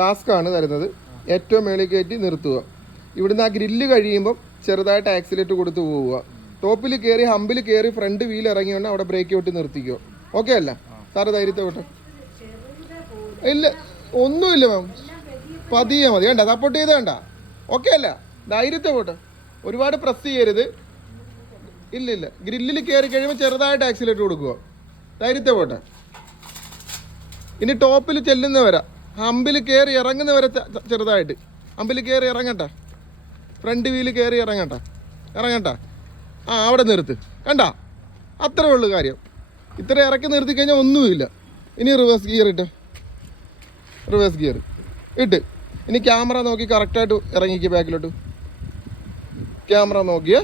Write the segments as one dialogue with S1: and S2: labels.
S1: Task ആണ് തരുന്നത്. ഏറ്റവും മേളിൽ കയറ്റി നിർത്തുക. ഇവിടുന്ന് ആ ഗ്രില്ല് കഴിയുമ്പം ചെറുതായിട്ട് ആക്സിലേറ്റ് കൊടുത്ത് പോവുക. ടോപ്പിൽ കയറി ഹമ്പിൽ കയറി ഫ്രണ്ട് വീൽ ഇറങ്ങിയോണ്ട് അവിടെ ബ്രേക്ക് ഔട്ട് നിർത്തിക്കുക ഓക്കെ അല്ല? സാറ് ധൈര്യത്തെ വിട്ടോ. ഇല്ല ഒന്നുമില്ല മാം പതിയെ മതി. വേണ്ട സപ്പോർട്ട് ചെയ്ത് വേണ്ട. ഓക്കെ അല്ല? ധൈര്യത്തെ പോട്ടെ ഒരുപാട് പ്രസ് ചെയ്യരുത്. ഇല്ല ഇല്ല. ഗ്രില്ലിൽ കയറി കഴിയുമ്പോൾ ചെറുതായിട്ട് ആക്സിലേറ്റ് കൊടുക്കുക. ധൈര്യത്തെ പോട്ടെ ഇനി ടോപ്പിൽ ചെല്ലുന്ന വരെ ഹമ്പിൽ കയറി ഇറങ്ങുന്ന വരെ ചെ- ചെ- ചെറുതായിട്ട്. അമ്പിൽ കയറി ഇറങ്ങണ്ട. ഫ്രണ്ട് വീൽ കയറി ഇറങ്ങണ്ട. ഇറങ്ങണ്ട. ആ അവിടെ നിർത്ത്. കണ്ട? അത്രേ ഉള്ളൂ കാര്യം. ഇത്ര ഇറക്കി നിർത്തി കഴിഞ്ഞാൽ ഒന്നുമില്ല. ഇനി റിവേഴ്സ് ഗിയർ ഇട്ട്. റിവേഴ്സ് ഗിയർ ഇട്ട്. ഇനി ക്യാമറ നോക്കി കറക്റ്റായിട്ട് ഇറങ്ങിക്കുക ബാക്കിലോട്ട് ക്യാമറ നോക്കിയ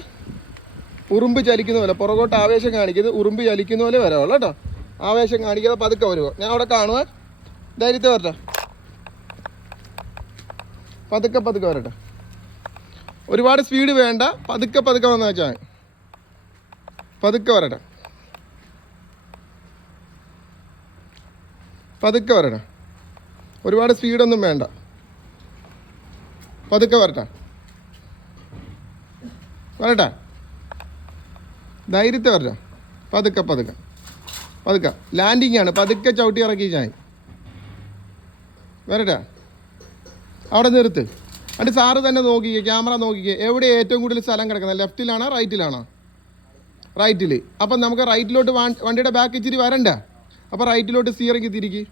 S1: ഉറുമ്പ് ചലിക്കുന്ന പോലെ. പുറകോട്ട് ആവേശം കാണിക്കുന്നത് ഉറുമ്പ് ചലിക്കുന്ന പോലെ വരാവുള്ളൂ കേട്ടോ. ആവേശം കാണിക്കാതെ പതുക്കെ വരുമോ ഞാൻ അവിടെ കാണുക ധൈര്യത്തെ വരട്ടെ. പതുക്കെ പതുക്കെ വരട്ടെ. ഒരുപാട് സ്പീഡ് വേണ്ട. പതുക്കെ പതുക്കെ വന്നു വെച്ചാൽ പതുക്കെ വരട്ടെ. പതുക്കെ വരട്ടെ. ഒരുപാട് സ്പീഡൊന്നും വേണ്ട. പതുക്കെ വരട്ടെ. വരട്ടെ. ധൈര്യത്തെ വരട്ടെ. പതുക്കെ പതുക്കെ. പതുക്കെ. ലാൻഡിങ് ആണ്. പതുക്കെ ചവിട്ടി ഇറക്കി ഞാൻ വരട്ടെ. അവിടെ നിർത്ത്. എന്നിട്ട് സാറ് തന്നെ നോക്കിക്കേ ക്യാമറ നോക്കിക്കേ. എവിടെ ഏറ്റവും കൂടുതൽ സ്ഥലം കിടക്കുന്നത്? ലെഫ്റ്റിലാണോ റൈറ്റിലാണോ? റൈറ്റിൽ അപ്പം നമുക്ക് റൈറ്റിലോട്ട് വണ്ടിയുടെ ബാക്ക് ഇച്ചിരി വരണ്ട. അപ്പോൾ റൈറ്റിലോട്ട് സ്റ്റിയറിംഗ് തിരിക്ക്.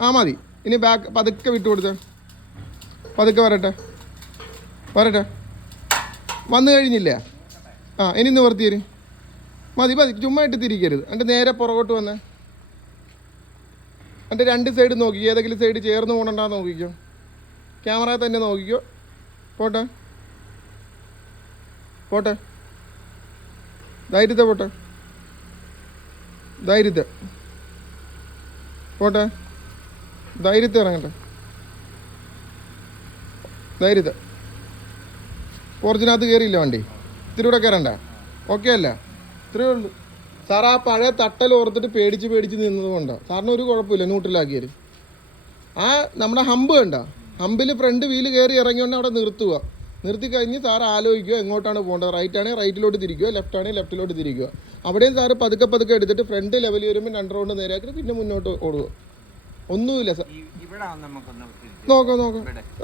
S1: ആ മതി. ഇനി ബാക്ക് പതുക്കെ വിട്ടു കൊടുത്ത. പതുക്കെ വരട്ടെ. വരട്ടെ. വന്നു കഴിഞ്ഞില്ലേ? ആ ഇനി നിവർത്തിയേര്. മതി മതി. ചുമ്മാ ഇട്ട് തിരിക്കരുത്. എന്നിട്ട് നേരെ പുറകോട്ട് വന്നേ. എന്നിട്ട് രണ്ട് സൈഡ് നോക്കി. ഏതെങ്കിലും സൈഡ് ചേർന്ന് പോകണ്ടാ നോക്കിക്കോ. ക്യാമറ തന്നെ നോക്കിക്കോ. പോട്ടെ. പോട്ടെ. ധൈര്യത്തെ പോട്ടെ. ധൈര്യത്തെ പോട്ടെ. ധൈര്യത്തെ ഇറങ്ങട്ടെ. ധൈര്യത്തെ ഫോർച്ചിനകത്ത് കയറിയില്ല വണ്ടി? ഇത്തിരി കൂടെ കയറണ്ട ഓക്കെ അല്ല? ഇത്രയേ ഉള്ളൂ. സാർ ആ പഴയ തട്ടൽ ഓർത്തിട്ട് പേടിച്ച് പേടിച്ച് നിന്നത് കൊണ്ടാണ് സാറിന് ഒരു കുഴപ്പമില്ല ന്യൂട്രലാക്കിയത് ആ നമ്മുടെ ഹമ്പ് കണ്ട. ഹമ്പിൽ ഫ്രണ്ട് വീൽ കയറി ഇറങ്ങിയോണ്ട് അവിടെ നിർത്തുക നിർത്തി കഴിഞ്ഞ് സാർ ആലോചിക്കുക എങ്ങോട്ടാണ് പോകേണ്ടത്. റൈറ്റ് ആണെങ്കിൽ റൈറ്റിലോട്ട് തിരിക്കുക ലെഫ്റ്റ് ആണെങ്കിൽ ലെഫ്റ്റിലോട്ട് തിരിക്കുക. അവിടെയും സാറ് പതുക്കെ പതുക്കെ എടുത്തിട്ട് ഫ്രണ്ട് ലെവൽ വരുമ്പോൾ രണ്ട് റൗണ്ട് നേരെയാക്കി പിന്നെ മുന്നോട്ട് ഓടുക. ഒന്നുമില്ല സാർ നോക്കാം നോക്കാം.